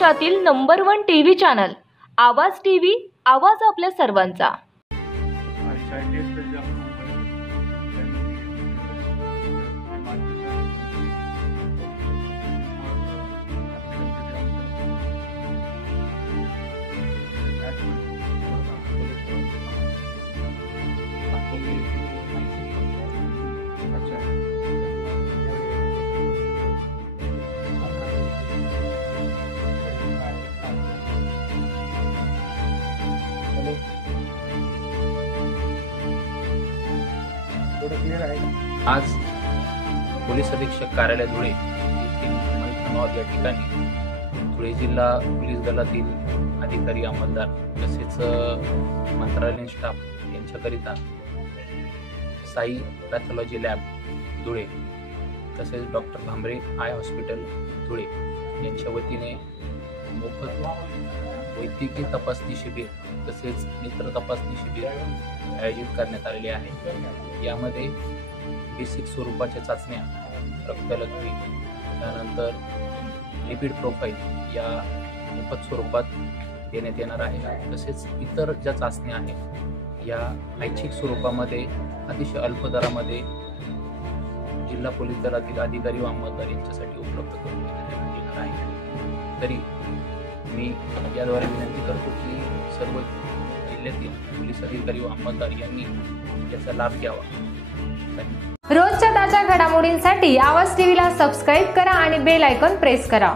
महाराष्ट्रातील number 1 TV channel आवाज TV, आवाज आपल्या सर्वांचा। आज पोलीस अधीक्षक कार्यालय धुळे येथील मंथनवाद या ठिकाणी धुळे जिल्हा पोलीस दलातील अधिकारी, अंमलदार तसेच मंत्रालयीन स्टाफ यांच्याकरिता साई पॅथॉलॉजी लॅब धुळे तसेच doctor Bhambare eye hospital Dhule यांच्या वतीने मोफत वैद्यकीय तपासणी शिबिर तसेच नेत्र तपासणी शिबिर आयोजित करण्यात आलेले आहे। यामध्ये बेसिक स्वरूपाच्या चाचण्या, रक्तलघवी, त्यानंतर लिपिड प्रोफाईल या मोफत स्वरूपात देण्यात येणार आहे। तसेच इतर ज्या चाचण्या आहेत या ऐच्छिक स्वरूपामध्ये अतिशय अल्प दरामध्ये जिल्हा पोलीस दलातील अधिकारी व अंमलदार यांच्यासाठी उपलब्ध करून देण्यात येणार आहे। तरी मी याद्वारे विनंती करतो की सर्व जिल्ह्यातील पोलीस अधिकारी व अंमलदार यांनी याचा लाभ घ्यावा। रोजच्या ताज्या घडामोडींसाठी आवाज टीव्हीला सबस्क्राईब करा आणि बेल आयकॉन प्रेस करा।